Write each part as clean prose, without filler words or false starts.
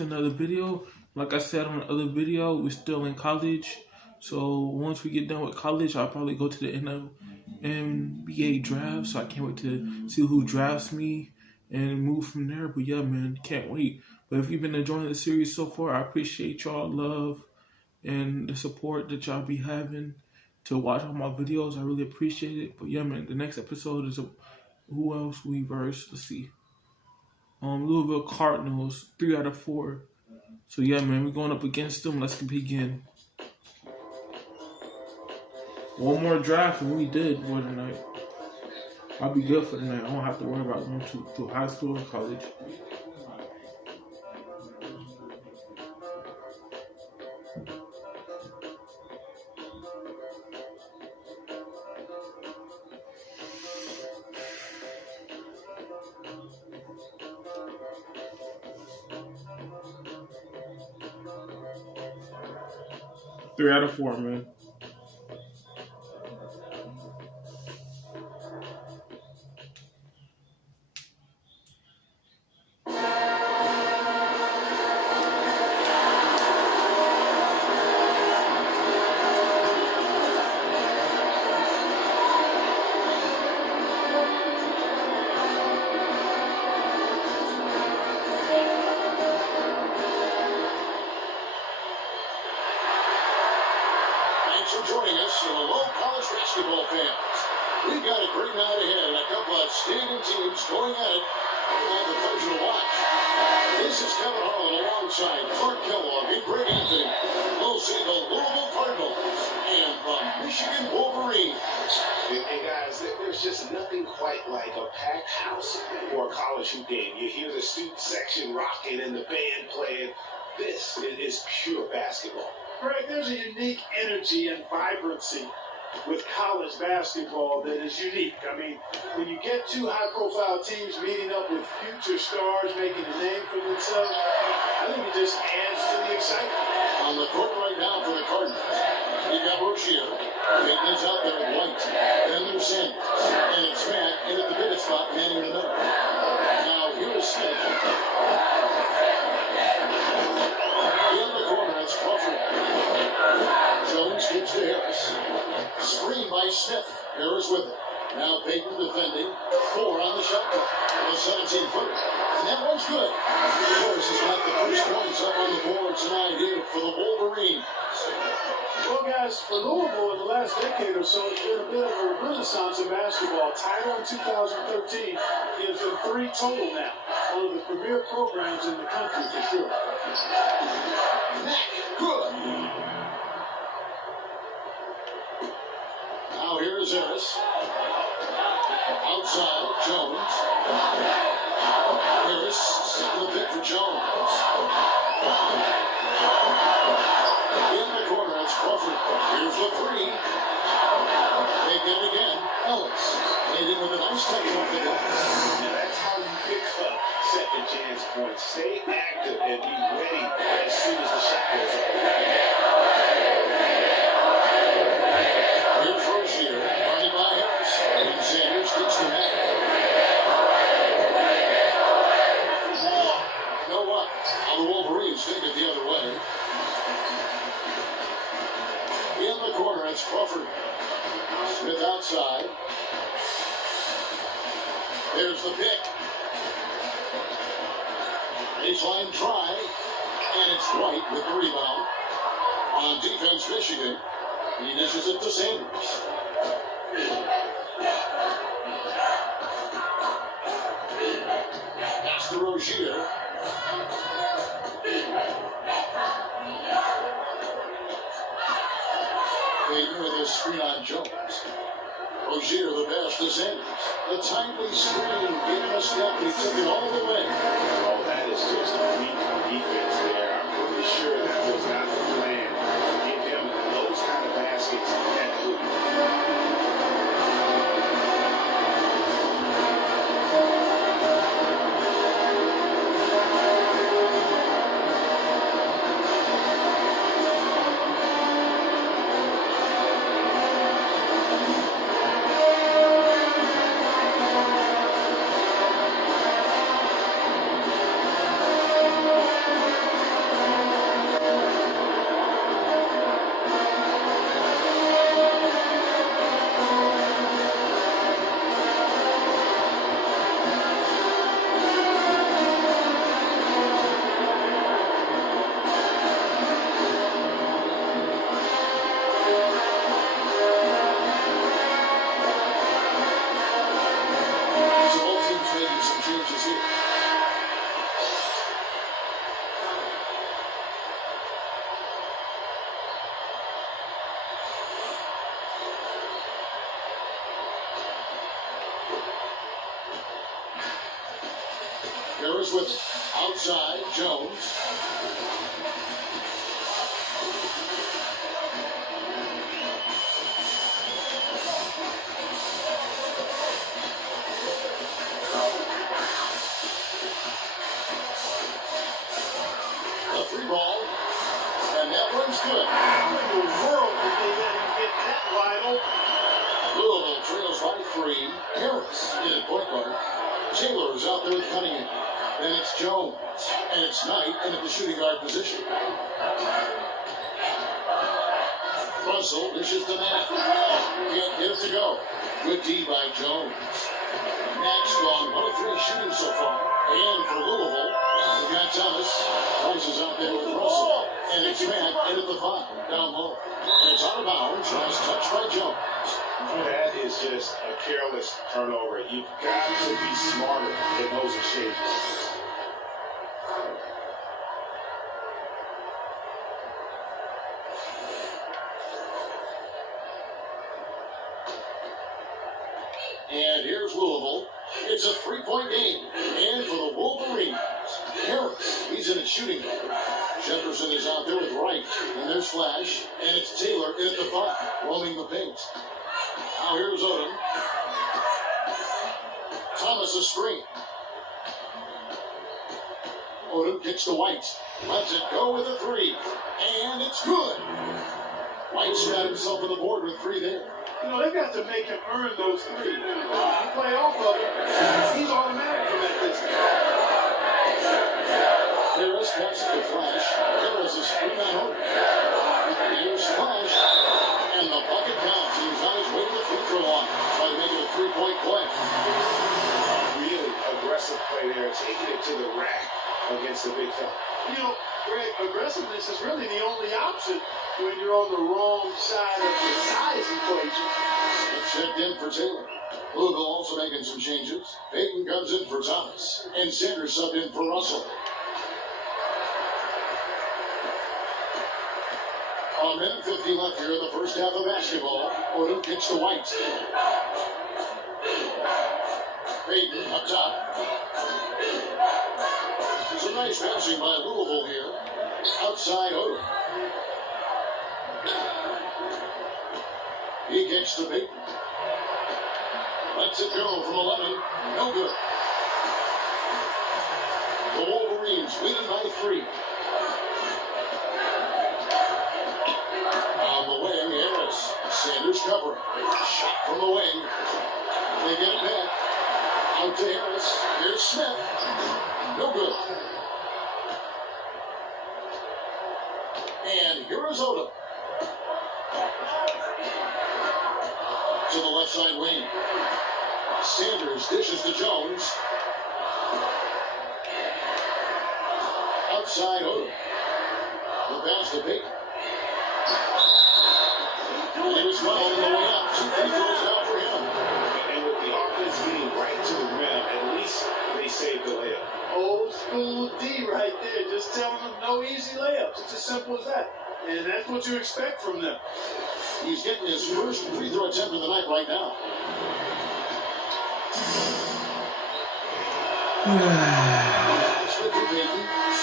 Another video. Like I said on the other video, we're still in college. So once we get done with college, I'll probably go to the NBA draft. So I can't wait to see who drafts me and move from there. But yeah, man, can't wait. But if you've been enjoying the series so far, I appreciate y'all love and the support that y'all be having to watch all my videos. I really appreciate it. But yeah, man, the next episode is who else we verse. Let's see. Louisville Cardinals, 3 out of 4. So yeah, man, we're going up against them. Let's begin. One more draft and we did for tonight. I'll be good for tonight. I don't have to worry about going to high school or college. Three out of 4, man. For joining us, hello college basketball fans. We've got a great night ahead and a couple of outstanding teams going at it. We'll have the pleasure to watch. This is Kevin Harlan alongside Clark Kellogg and Greg Anthony. We'll see the Louisville Cardinals and the Michigan Wolverines. Hey guys, there's just nothing quite like a packed house for a college hoop game. You hear the student section rocking and the band playing. This is pure basketball. Greg, there's a unique energy and vibrancy with college basketball that is unique. I mean, when you get two high-profile teams meeting up with future stars making a name for themselves, I think it just adds to the excitement. On the court right now for the Cardinals, you got Rozier. Peyton is out there in white. Then there's Sanders. And it's Matt in at the pivot spot, manning the middle. Now, here is Smith. In the corner, it's Crawford. Jones gives to Harris. Screen by Smith. Harris with it. Now Peyton defending. 4 on the shot clock. A 17-footer. And that one's good. Of course, he's got the first points up on the board tonight here for the Wolverines. Well, guys, for Louisville in the last decade or so, it's been a bit of a renaissance in basketball. Title in 2013 gives them 3 total now. One of the premier programs in the country for sure. Mack, good. Now here is Harris. Outside, Jones. Harris setting the pick for Jones. In the corner, it's Crawford. Here's the 3. They get it again. Ellis leading with a nice touch off the glass. Now that's how you pick up second chance points. Stay active and be ready as soon as the shot goes up. Here's Rozier, running by Harris. And Sanders gets to Mack. You know what? How the Wolverines take it the other way. In the corner, it's Crawford. Smith outside. There's the pick. Baseline try. And it's White with the rebound. On defense, Michigan. He dishes it to Sanders. Pass to Rozier. Peyton with a screen on Jones. Rozier the best to Sanders. The timely screen gave him a step, and he took it all the way. Oh, that is just a weak defense there. I'm pretty sure that was not the plan to give him those kind of baskets at the hoop. Harris with it. Outside, Jones. A free ball. And that one's good. How in the world did they let him get that wide open? Louisville trails by 3. Harris in at point guard. Taylor is out there with Cunningham. Then it's Jones. And it's Knight in at the shooting guard position. Russell dishes to Matt. Can't get it to go. Good D by Jones. Max gone 1 of 3 shooting so far. And for Louisville, we've got Thomas. Price is out there with Russell. And it's Matt in at the 5. Down low. And it's out of bounds. Last touch by Jones. That is just a careless turnover. You've got to be smarter than those exchanges. And here's Louisville. It's a 3-point game. And for the Wolverines, Harris, he's in a shooting guard. Jefferson is out there with Wright. And there's Flash. And it's Taylor in at the 5, roaming the paint. Now here's Odom. Thomas a screen. Odom kicks to White. Lets it go with a 3. And it's good. White's got himself on the board with 3 there. You know, they've got to make him earn those 3. If you play off of him, he's automatic from that distance. Harris passes to Flash. Harris is screen on Odom. Here's Flash. And the bucket counts. He's on his way to the free throw line. Trying to make it a 3-point play. Really aggressive play there, taking it to the rack against the big fella. You know, Greg, aggressiveness is really the only option when you're on the wrong side of the size equation. It's checked in for Taylor. Louisville also making some changes. Payton comes in for Thomas. And Sanders subbed in for Russell. A minute 50 left here in the first half of basketball. Odom kicks to White. Payton up top. Some nice passing by Louisville here. Outside Odom. He kicks to Payton. Lets it go from 11. No good. The Wolverines leading by 3. On the wing, Harris. Sanders covering. Shot from the wing. They get it back. Out to Harris. Here's Smith. No good. And here is Odom. To the left side wing. Sanders dishes to Jones. Outside Odom. The pass to Payton. And he was fouled on the way up. 2 free throws now for him. And with the offense getting right to the rim, at least they saved the layup. Old school D right there, just telling them no easy layups. It's as simple as that. And that's what you expect from them. He's getting his first free throw attempt of the night right now.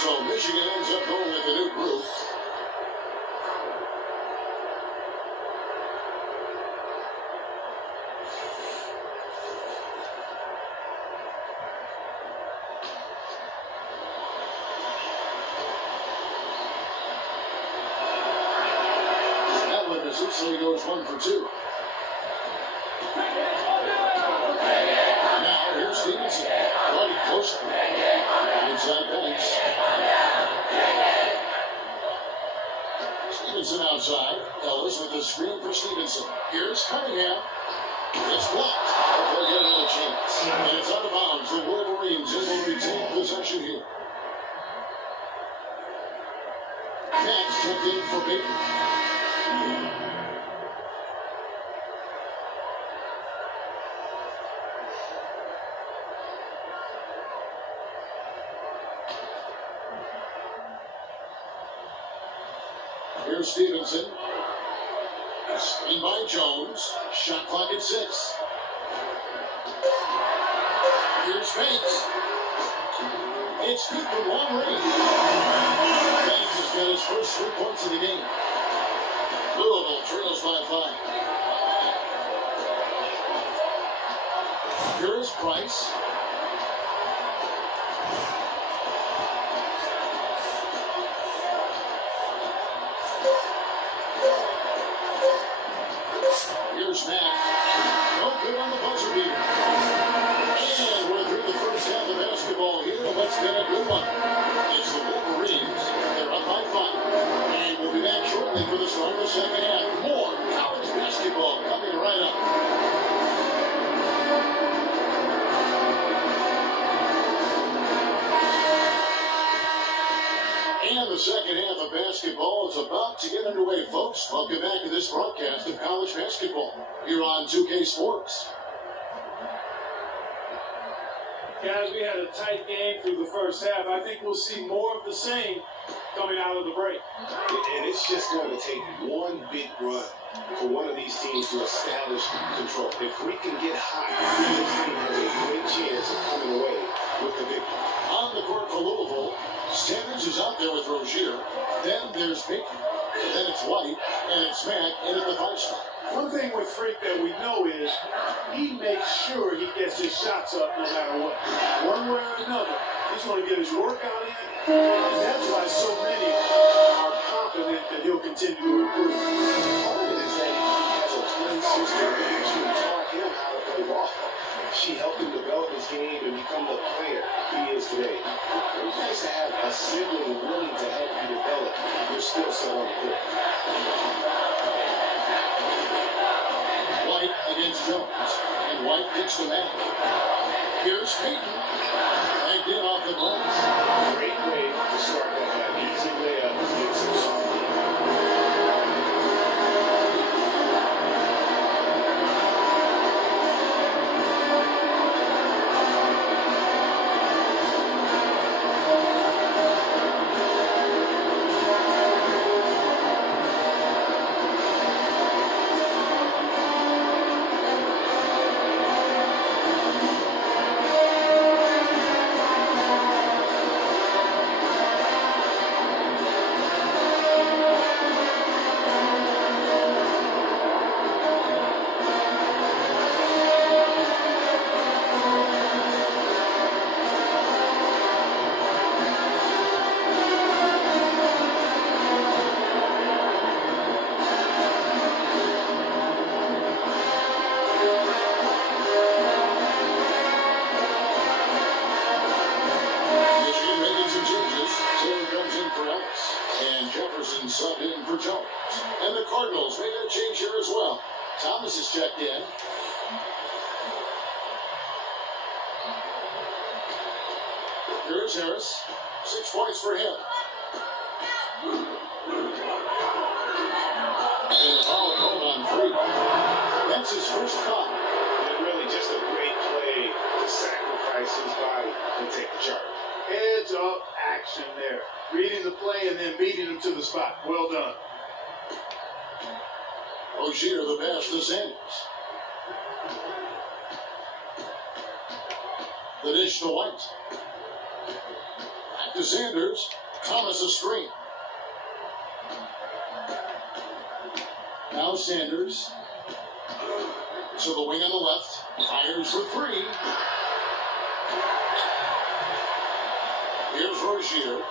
So Michigan ends up going with a new group. So he goes 1 for 2. Now here's Stevenson. Right close. Inside Banks. Stevenson outside. Ellis with the screen for Stevenson. Here's Cunningham. It's blocked. They'll get another chance. And it's out of bounds. The Wolverines will retain possession here. Max checked in for Payton. Here's Stevenson. Screen by Jones. Shot clock at 6. Here's Banks. It's good from long range. Banks has got his first 3 points of the game. Louisville trails by 5. Here is Price. Here's Matt. No good on the buzzer beater. And we're through the first half of basketball here, and what's been a good one. It's the Wolverines. They're up by 5. And we'll be back shortly for the start of the second half. More college basketball coming right up. And the second half of basketball is about to get underway, folks. Welcome back to this broadcast of college basketball here on 2K Sports. Guys, we had a tight game through the first half. I think we'll see more of the same coming out of the break. And it's just going to take one big run for one of these teams to establish control. If we can get hot, this team has a great chance of coming away with the victory. On the court for Louisville, Sanders is out there with Rozier. Then there's Payton. Then it's White, and it's Mack in at the 5 spot. One thing with Freak that we know is he makes sure he gets his shots up no matter what. One way or another, he's going to get his workout in, and that's why so many are confident that he'll continue to improve. Part of it is that he has a twin sister who taught him how to play ball. She helped him develop his game and become the player he is today. It's nice to have a sibling willing to help you develop your skill set on the court. White against Jones, and White gets the Mack. Here's Payton. Backed in off the glass. Great way to start that easy layup against some soft team. Subbed in for Jones. And the Cardinals made a change here as well. Thomas is checked in. Here's Harris. 6 points for him. And a foul called on Freak. That's his first foul. And really just a great play to sacrifice his body and take the charge. Heads up action there. Reading the play and then beating him to the spot. Well done. Rozier the pass to Sanders. The dish to White. Back to Sanders. Thomas a screen. Now Sanders. To the wing on the left. Fires for 3. Here's Rozier.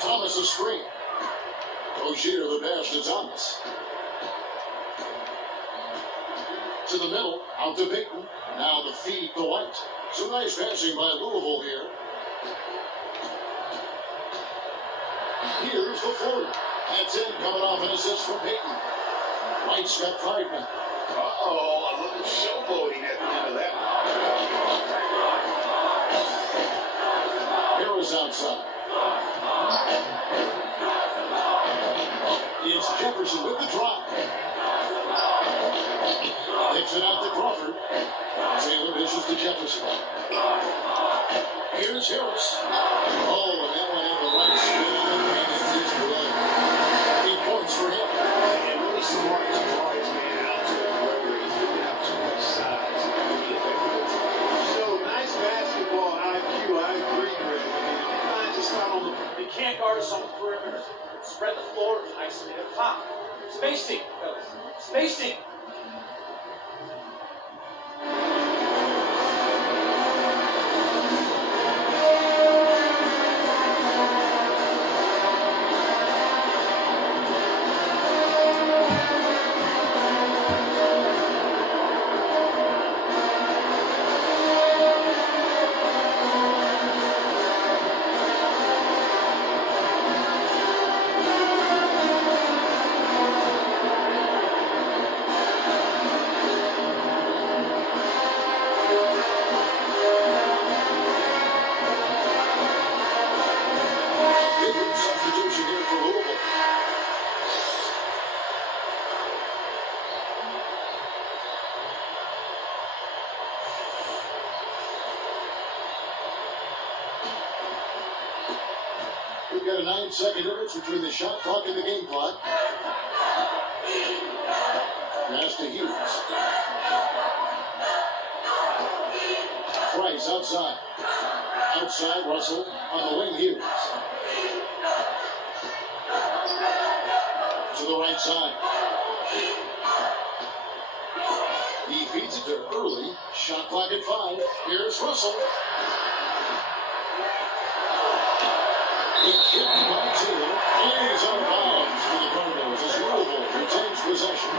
Thomas a screen. Rozier the pass to Thomas. To the middle, out to Payton. Now the feed to White. Some nice passing by Louisville here. Here's the floater. That's in, coming off an assist from Payton. White's got 5 men. Uh-oh, a little showboating at the end of that one. Harris outside. It's Jefferson with the drive. Takes it out to Crawford. Taylor dishes to Jefferson. Here's Harris. Oh, and that one had the right spin and it hits below. 8 points for him. And really smart to draw his man out to the point where he's giving out too much size to be effective. So nice basketball IQ. I can't guard us on the perimeter. Spread the floor, isolate up top. Spacing, fellas. Spacing. Substitution here for Louisville. We've got a 9-second difference between the shot clock and the game clock. Pass to Hughes. Price outside. Outside, Russell on the wing, Hughes. To the right side. He feeds it to Early. Shot clock at 5. Here's Russell. It's hit by Taylor. And he's out of bounds for the Cardinals as Louisville retains possession.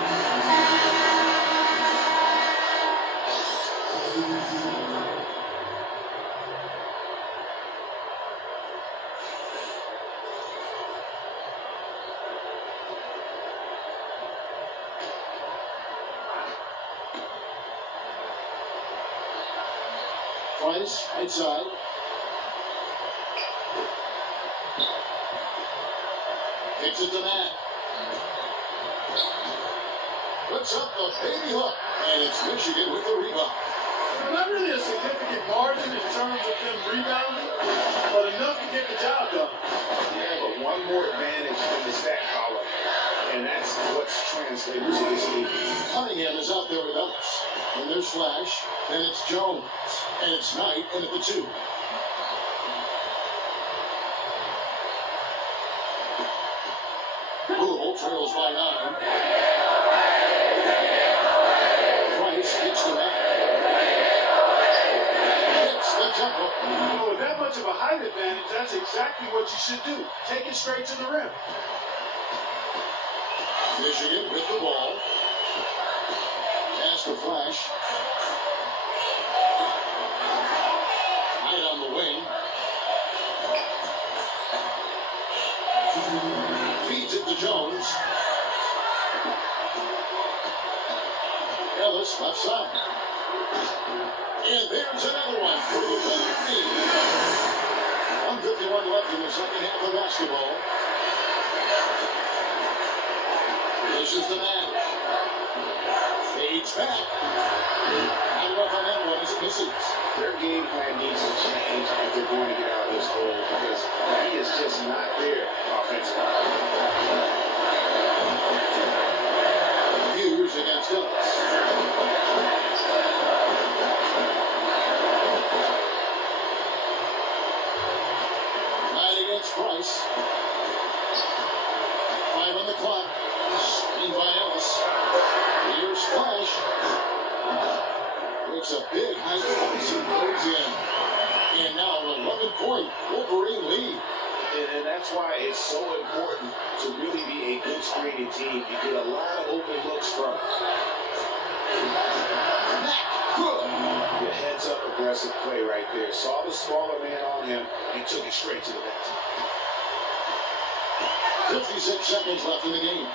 Price, right side. Kicks it to Matt. Puts up the baby hook. And it's Michigan with the rebound. Not really a significant margin in terms of them rebounding, but enough to get the job done. Yeah, but one more advantage in the stat column. And that's what's translated to this league. Cunningham is out there with Ellis. And there's Flash. Then it's Jones. And it's Knight in at the 2. Louisville trails by 9. Price gets the back. Hits the jumper. With that much of a height advantage, that's exactly what you should do. Take it straight to the rim. Michigan with the ball. Pass to Flash. Knight on the wing. Feeds it to Jones. Ellis left side. And there's another one for the lead. 1:51 left in the second half of basketball. This is the man. Fades back. Not enough on that one as it misses. Their game plan needs to change if they're going to get out of this hole because he is just not there offensively. Hughes against Ellis. Knight against Price. 5 on the clock. Screen by Ellis. Here's Flash. Makes a big high pass and goes in. And now an 11-point Wolverine lead. And that's why it's so important to really be a good screening team. You get a lot of open looks from it. Good. Your heads-up aggressive play right there. Saw the smaller man on him and took it straight to the basket. 56 seconds left in the game.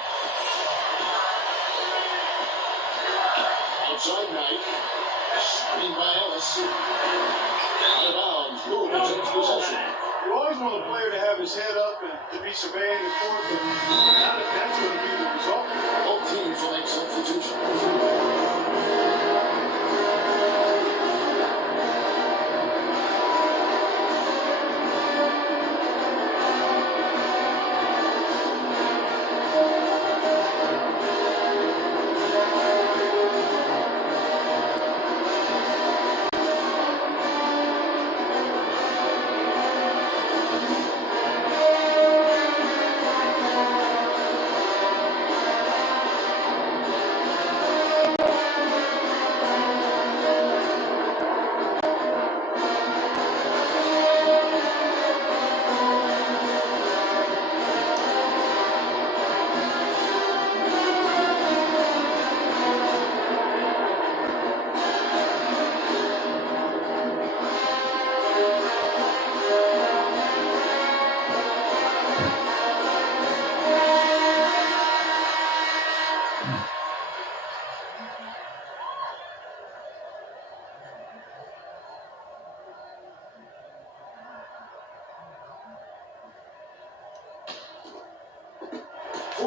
Outside Knight. Screen by Ellis. Out of bounds. Louisville takes possession. You always want a player to have his head up and to be surveying the court, but not if that's going to be the result. Both teams will make substitutions.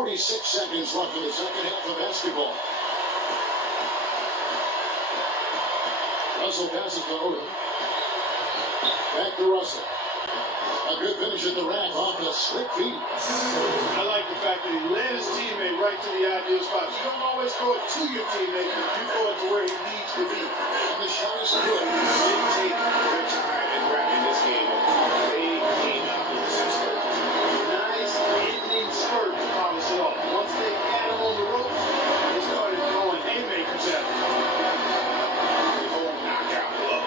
46 seconds left in the second half of basketball. Russell passes to Odom. Back to Russell. A good finish at the rack off the slick feet. I like the fact that he led his teammate right to the ideal spot. You don't always throw it to your teammate. You throw it to where he needs to be. And the shot is good. They didn't take their time in wrapping this game up. They came out with some spurt. Nice ending spurt to polish it off. Once they had him on the rope, they started throwing haymakers at him. The whole knockout blow.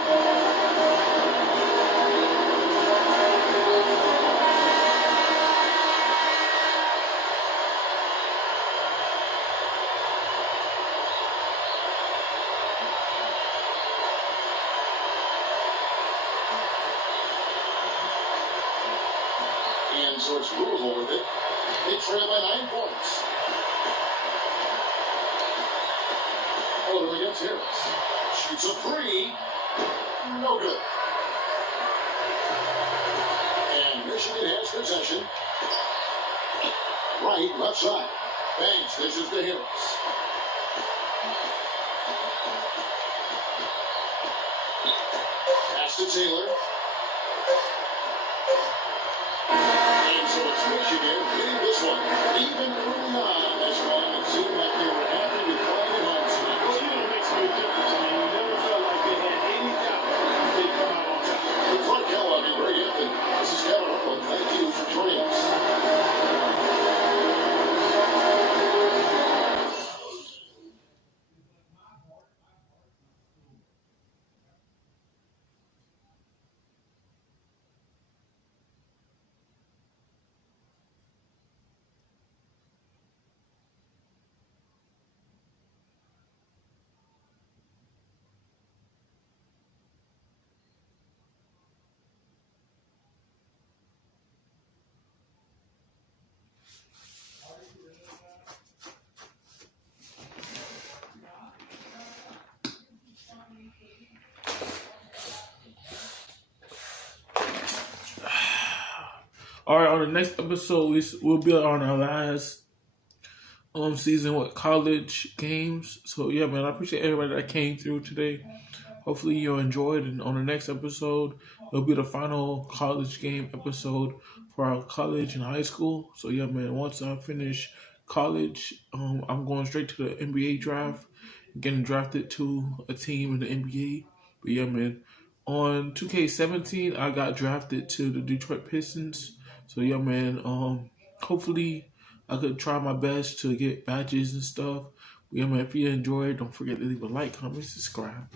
And so it's Louisville with it. They trail by 9 points. Odom against Harris. Shoots a three. No good. And Michigan has possession. Right, left side. Banks dishes to Harris. Pass to Taylor. And so it's Michigan winning this one. Even early on, that's why it seemed like they were happy with playing at home tonight. Well, you know, it makes a big difference. I mean, you never felt like they had any doubt they'd come out on top. With Clark Kellogg and Greg Anthony, this is Kevin Upland. Thank you for joining us. All right, on the next episode, we'll be on our last season with college games. So yeah, man, I appreciate everybody that came through today. Hopefully you enjoyed, and on the next episode, it'll be the final college game episode for our college and high school. So yeah, man, once I finish college, I'm going straight to the NBA draft, getting drafted to a team in the NBA. But yeah, man, on 2K17, I got drafted to the Detroit Pistons. So yeah, man, hopefully I could try my best to get badges and stuff. But yeah, man, if you enjoyed, don't forget to leave a like, comment, subscribe.